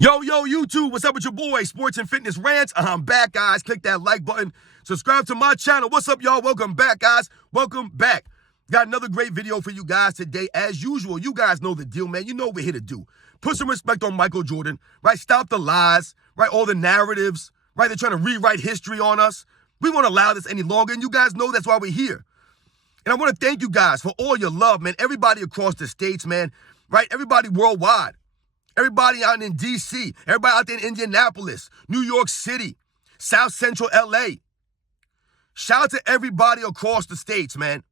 Yo, YouTube, what's up with your boy, Sports and Fitness Rants? I'm back, guys. Click that like button. Subscribe to my channel. What's up, y'all? Welcome back, guys. Welcome back. Got another great video for you guys today. As usual, you guys know the deal, man. You know what we're here to do. Put some respect on Michael Jordan, right? Stop the lies, right? All the narratives, right? They're trying to rewrite history on us. We won't allow this any longer, and you guys know that's why we're here. And I want to thank you guys for all your love, man. Everybody across the states, man, right? Everybody worldwide. Everybody out in D.C., everybody out there in Indianapolis, New York City, South Central L.A. Shout out to everybody across the states, man.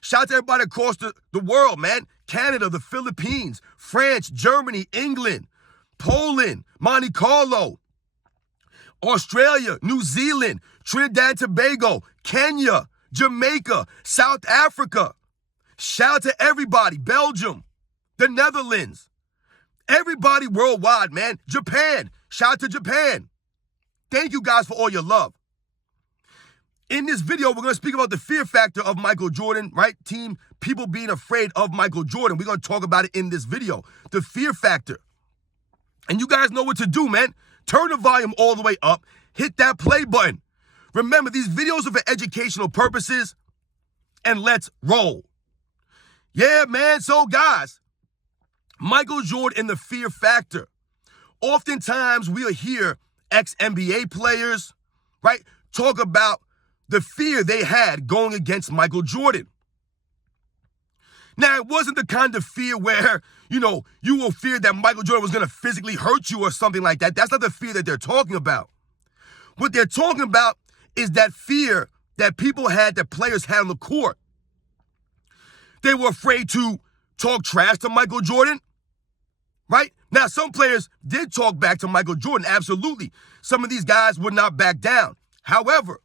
Shout out to everybody across the world, man. Canada, the Philippines, France, Germany, England, Poland, Monte Carlo, Australia, New Zealand, Trinidad and Tobago, Kenya, Jamaica, South Africa. Shout out to everybody. Belgium, the Netherlands. Everybody worldwide, man. Japan. Shout out to Japan. Thank you guys for all your love. In this video, we're going to speak about the fear factor of Michael Jordan, right? People being afraid of Michael Jordan. We're going to talk about it in this video. The fear factor. And you guys know what to do, man. Turn the volume all the way up. Hit that play button. Remember, these videos are for educational purposes. And let's roll. Yeah, man. So, guys, Michael Jordan and the fear factor. Oftentimes, we'll hear ex-NBA players, right, talk about the fear they had going against Michael Jordan. Now, it wasn't the kind of fear where, you will fear that Michael Jordan was going to physically hurt you or something like that. That's not the fear that they're talking about. What they're talking about is that fear that people had, that players had on the court. They were afraid to talk trash to Michael Jordan. Right? Now, some players did talk back to Michael Jordan, absolutely. Some of these guys would not back down. However,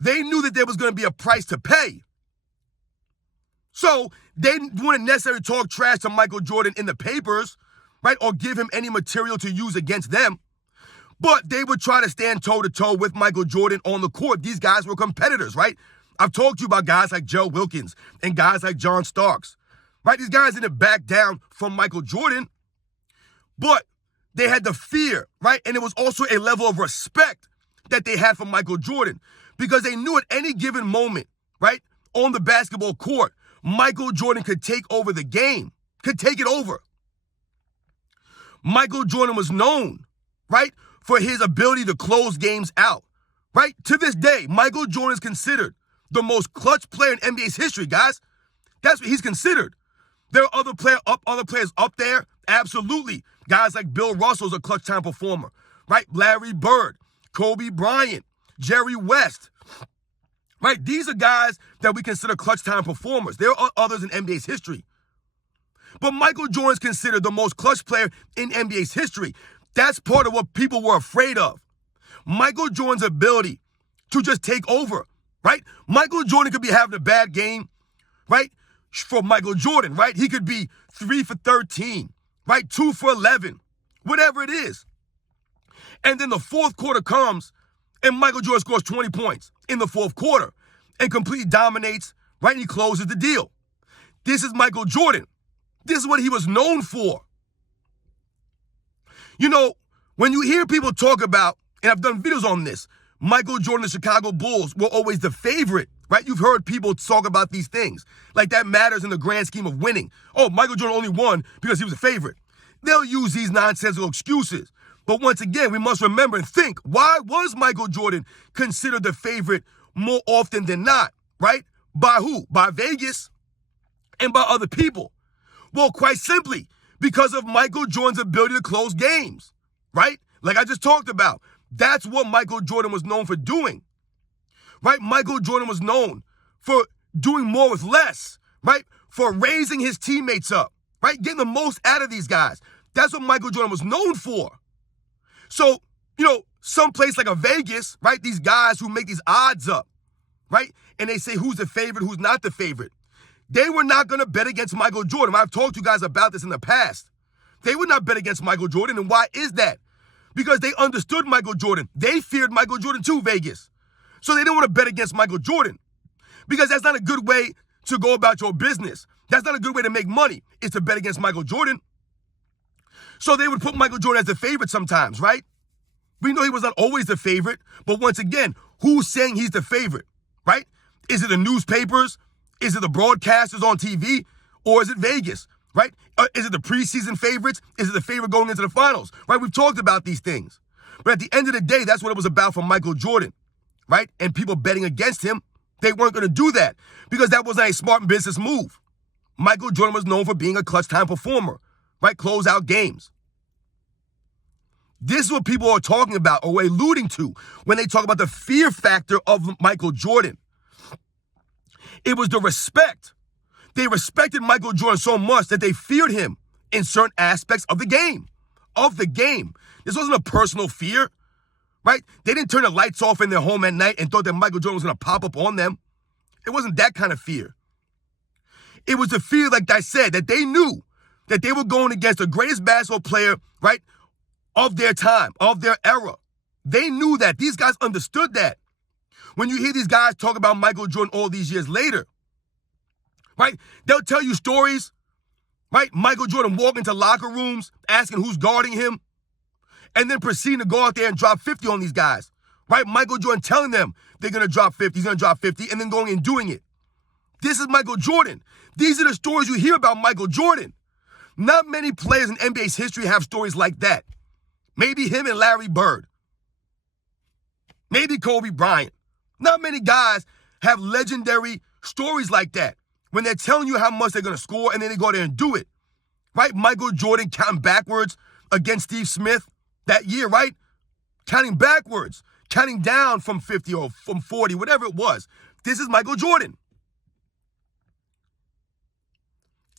they knew that there was going to be a price to pay. So they wouldn't necessarily talk trash to Michael Jordan in the papers, right, or give him any material to use against them. But they would try to stand toe-to-toe with Michael Jordan on the court. These guys were competitors, right? I've talked to you about guys like Joe Wilkins and guys like John Starks, right? These guys didn't back down from Michael Jordan. But they had the fear, right? And it was also a level of respect that they had for Michael Jordan because they knew at any given moment, right, on the basketball court, Michael Jordan could take over the game, could take it over. Michael Jordan was known, right, for his ability to close games out, right? To this day, Michael Jordan is considered the most clutch player in NBA's history, guys. That's what he's considered. There are other players up there, absolutely. Guys like Bill Russell's a clutch time performer, right? Larry Bird, Kobe Bryant, Jerry West, right? These are guys that we consider clutch time performers. There are others in NBA's history. But Michael Jordan is considered the most clutch player in NBA's history. That's part of what people were afraid of. Michael Jordan's ability to just take over, right? Michael Jordan could be having a bad game, right? For Michael Jordan, right? He could be 3 for 13. Right? 2 for 11, whatever it is. And then the fourth quarter comes and Michael Jordan scores 20 points in the fourth quarter and completely dominates, right? And he closes the deal. This is Michael Jordan. This is what he was known for. When you hear people talk about, and I've done videos on this, Michael Jordan, the Chicago Bulls were always the favorite, right? You've heard people talk about these things. Like that matters in the grand scheme of winning. Oh, Michael Jordan only won because he was a favorite. They'll use these nonsensical excuses. But once again, we must remember and think, why was Michael Jordan considered the favorite more often than not, right? By who? By Vegas and by other people. Well, quite simply, because of Michael Jordan's ability to close games, right? Like I just talked about. That's what Michael Jordan was known for doing, right? Michael Jordan was known for doing more with less, right? For raising his teammates up, right? Getting the most out of these guys. That's what Michael Jordan was known for. So, some place like a Vegas, right? These guys who make these odds up, right? And they say who's the favorite, who's not the favorite. They were not going to bet against Michael Jordan. I've talked to you guys about this in the past. They would not bet against Michael Jordan. And why is that? Because they understood Michael Jordan. They feared Michael Jordan too, Vegas. So they didn't want to bet against Michael Jordan. Because that's not a good way to go about your business. That's not a good way to make money, is to bet against Michael Jordan. So they would put Michael Jordan as the favorite sometimes, right? We know he was not always the favorite, but once again, who's saying he's the favorite, right? Is it the newspapers? Is it the broadcasters on TV? Or is it Vegas, right? Is it the preseason favorites? Is it the favorite going into the finals, right? We've talked about these things. But at the end of the day, that's what it was about for Michael Jordan, right? And people betting against him, they weren't going to do that because that wasn't a smart business move. Michael Jordan was known for being a clutch time performer, right? Close out games. This is what people are talking about or alluding to when they talk about the fear factor of Michael Jordan. It was the respect. They respected Michael Jordan so much that they feared him in certain aspects of the game. This wasn't a personal fear, right? They didn't turn the lights off in their home at night and thought that Michael Jordan was going to pop up on them. It wasn't that kind of fear. It was the fear, like I said, that they knew that they were going against the greatest basketball player, right, of their time, of their era. They knew that. These guys understood that. When you hear these guys talk about Michael Jordan all these years later, right, they'll tell you stories, right? Michael Jordan walking into locker rooms, asking who's guarding him, and then proceeding to go out there and drop 50 on these guys, right? Michael Jordan telling them they're going to drop 50, he's going to drop 50, and then going and doing it. This is Michael Jordan. These are the stories you hear about Michael Jordan. Not many players in NBA's history have stories like that. Maybe him and Larry Bird. Maybe Kobe Bryant. Not many guys have legendary stories like that when they're telling you how much they're going to score and then they go there and do it. Right? Michael Jordan counting backwards against Steve Smith that year, right? Counting backwards, counting down from 50 or from 40, whatever it was. This is Michael Jordan.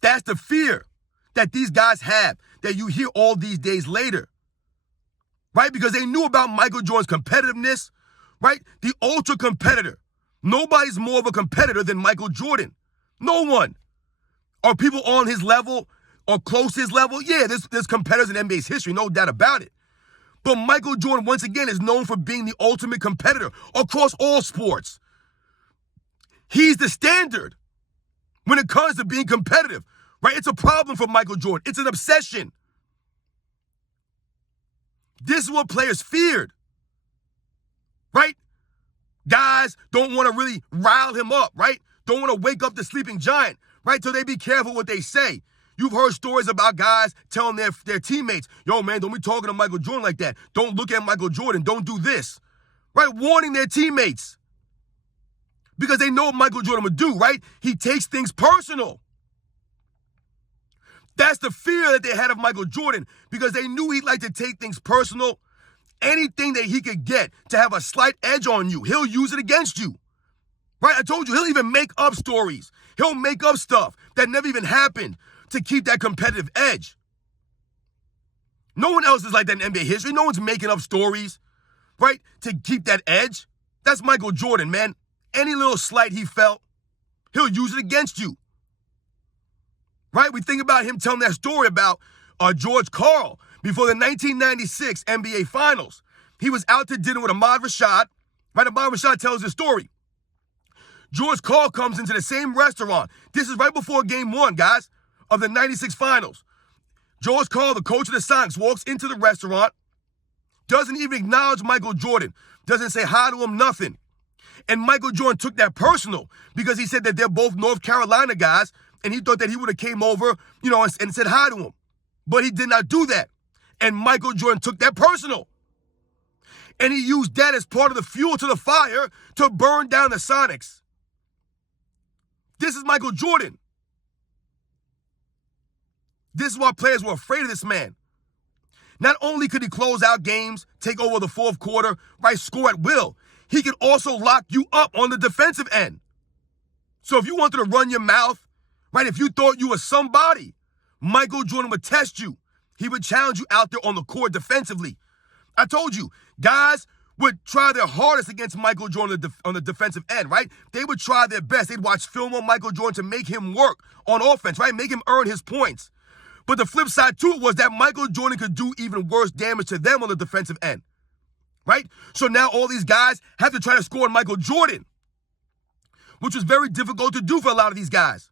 That's the fear that these guys have that you hear all these days later. Right? Because they knew about Michael Jordan's competitiveness, right? The ultra competitor. Nobody's more of a competitor than Michael Jordan. No one. Are people on his level or close to his level? Yeah, there's competitors in NBA's history, no doubt about it. But Michael Jordan, once again, is known for being the ultimate competitor across all sports. He's the standard when it comes to being competitive, right? It's a problem for Michael Jordan. It's an obsession. This is what players feared, right? Guys don't want to really rile him up, right? Don't want to wake up the sleeping giant, right? So they be careful what they say. You've heard stories about guys telling their teammates, yo, man, don't be talking to Michael Jordan like that. Don't look at Michael Jordan. Don't do this, right? Warning their teammates because they know what Michael Jordan would do, right? He takes things personal. That's the fear that they had of Michael Jordan because they knew he'd like to take things personal. Anything that he could get to have a slight edge on you, he'll use it against you. Right? I told you, he'll even make up stories. He'll make up stuff that never even happened to keep that competitive edge. No one else is like that in NBA history. No one's making up stories, right, to keep that edge. That's Michael Jordan, man. Any little slight he felt, he'll use it against you. Right? We think about him telling that story about George Karl before the 1996 NBA Finals. He was out to dinner with Ahmad Rashad. Right? Ahmad Rashad tells his story. George Karl comes into the same restaurant. This is right before game one, guys, of the 96 Finals. George Karl, the coach of the Sonics, walks into the restaurant, doesn't even acknowledge Michael Jordan, doesn't say hi to him, nothing. And Michael Jordan took that personal because he said that they're both North Carolina guys, and he thought that he would have came over, and said hi to him. But he did not do that. And Michael Jordan took that personal. And he used that as part of the fuel to the fire to burn down the Sonics. This is Michael Jordan. This is why players were afraid of this man. Not only could he close out games, take over the fourth quarter, right, score at will, he could also lock you up on the defensive end. So if you wanted to run your mouth, right, if you thought you were somebody, Michael Jordan would test you. He would challenge you out there on the court defensively. I told you, guys would try their hardest against Michael Jordan on the defensive end, right? They would try their best. They'd watch film on Michael Jordan to make him work on offense, right? Make him earn his points. But the flip side to it was that Michael Jordan could do even worse damage to them on the defensive end, right? So now all these guys have to try to score on Michael Jordan, which was very difficult to do for a lot of these guys.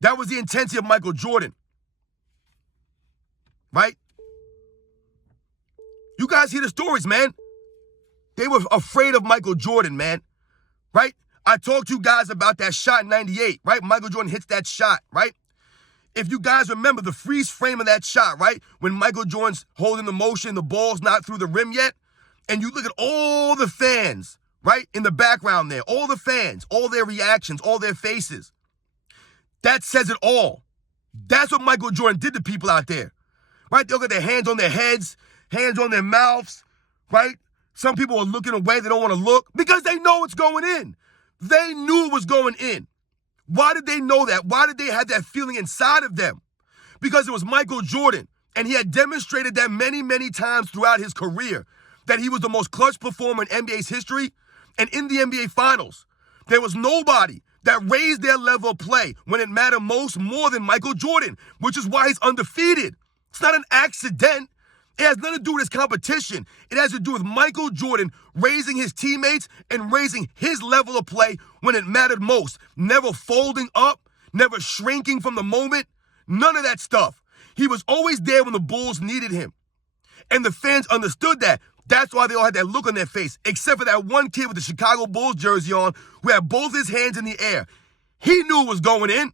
That was the intensity of Michael Jordan. right? You guys hear the stories, man. They were afraid of Michael Jordan, man, right? I talked to you guys about that shot in 98, right? Michael Jordan hits that shot, right? If you guys remember the freeze frame of that shot, right? When Michael Jordan's holding the motion, the ball's not through the rim yet, and you look at all the fans, right, in the background there, all the fans, all their reactions, all their faces. That says it all. That's what Michael Jordan did to people out there, right? They'll get their hands on their heads, hands on their mouths, right? Some people are looking away. They don't want to look because they know it's going in. They knew it was going in. Why did they know that? Why did they have that feeling inside of them? Because it was Michael Jordan, and he had demonstrated that many, many times throughout his career that he was the most clutch performer in NBA's history and in the NBA Finals. There was nobody that raised their level of play when it mattered most more than Michael Jordan, which is why he's undefeated. It's not an accident. It has nothing to do with his competition. It has to do with Michael Jordan raising his teammates and raising his level of play when it mattered most. Never folding up, never shrinking from the moment, none of that stuff. He was always there when the Bulls needed him. And the fans understood that. That's why they all had that look on their face, except for that one kid with the Chicago Bulls jersey on who had both his hands in the air. He knew it was going in,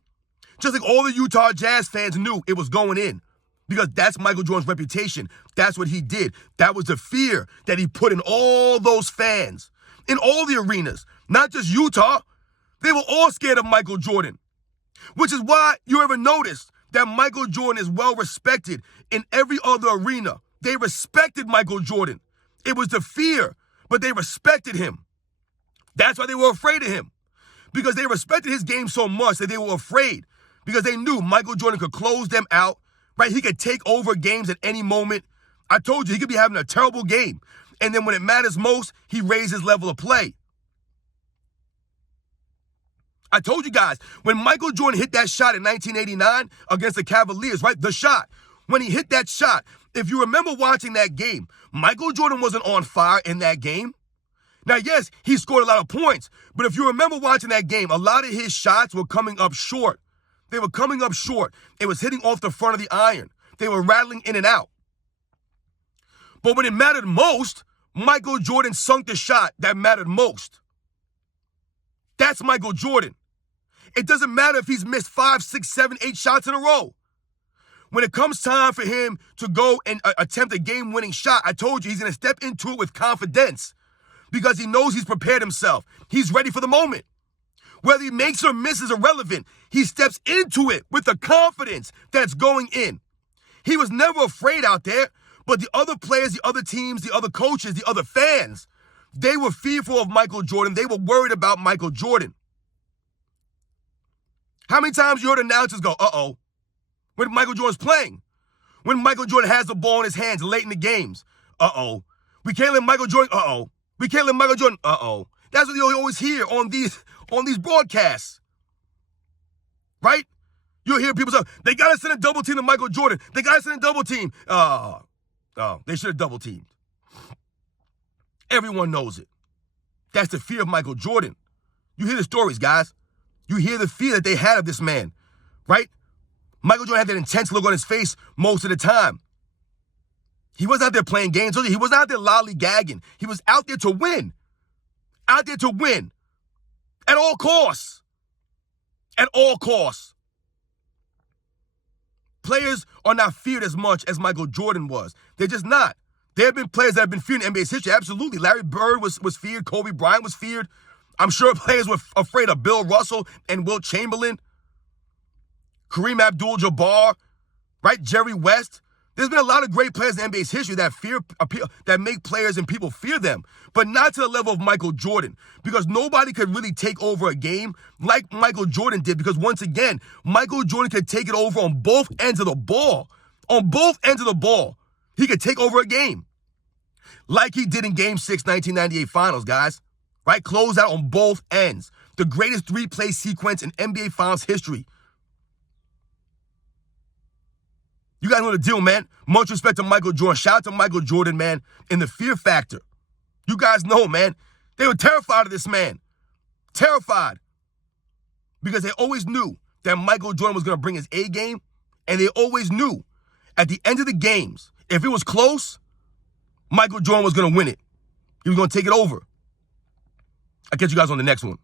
just like all the Utah Jazz fans knew it was going in. Because that's Michael Jordan's reputation. That's what he did. That was the fear that he put in all those fans, in all the arenas, not just Utah. They were all scared of Michael Jordan, which is why you ever notice that Michael Jordan is well respected in every other arena. They respected Michael Jordan. It was the fear, but they respected him. That's why they were afraid of him, because they respected his game so much that they were afraid, because they knew Michael Jordan could close them out. Right, he could take over games at any moment. I told you, he could be having a terrible game. And then when it matters most, he raised his level of play. I told you guys, when Michael Jordan hit that shot in 1989 against the Cavaliers, right, the shot, when he hit that shot, if you remember watching that game, Michael Jordan wasn't on fire in that game. Now, yes, he scored a lot of points, but if you remember watching that game, a lot of his shots were coming up short. They were coming up short. It was hitting off the front of the iron. They were rattling in and out. But when it mattered most, Michael Jordan sunk the shot that mattered most. That's Michael Jordan. It doesn't matter if he's missed 5, 6, 7, 8 shots in a row. When it comes time for him to go and attempt a game-winning shot, I told you he's going to step into it with confidence because he knows he's prepared himself. He's ready for the moment. Whether he makes or misses irrelevant. He steps into it with the confidence that's going in. He was never afraid out there, but the other players, the other teams, the other coaches, the other fans, they were fearful of Michael Jordan. They were worried about Michael Jordan. How many times you heard announcers go, uh-oh, when Michael Jordan's playing? When Michael Jordan has the ball in his hands late in the games, uh-oh. We can't let Michael Jordan, uh-oh. We can't let Michael Jordan, uh-oh. That's what you always hear on these broadcasts, right? You'll hear people say, they got to send a double team to Michael Jordan. They got to send a double team. They should have double teamed. Everyone knows it. That's the fear of Michael Jordan. You hear the stories, guys. You hear the fear that they had of this man, right? Michael Jordan had that intense look on his face most of the time. He wasn't out there playing games. He wasn't out there lollygagging. He was out there to win. Out there to win. At all costs. At all costs. Players are not feared as much as Michael Jordan was. They're just not. There have been players that have been feared in NBA's history. Absolutely. Larry Bird was feared. Kobe Bryant was feared. I'm sure players were afraid of Bill Russell and Wilt Chamberlain. Kareem Abdul-Jabbar, right? Jerry West. There's been a lot of great players in NBA's history that make players and people fear them, but not to the level of Michael Jordan, because nobody could really take over a game like Michael Jordan did, because once again, Michael Jordan could take it over on both ends of the ball. On both ends of the ball, he could take over a game like he did in Game 6, 1998 Finals, guys, right? Close out on both ends. The greatest three-play sequence in NBA Finals history. You guys know the deal, man. Much respect to Michael Jordan. Shout out to Michael Jordan, man, in the fear factor. You guys know, man. They were terrified of this man. Terrified. Because they always knew that Michael Jordan was going to bring his A game, and they always knew At the end of the games, if it was close, Michael Jordan was going to win it. He was going to take it over. I'll catch you guys on the next one.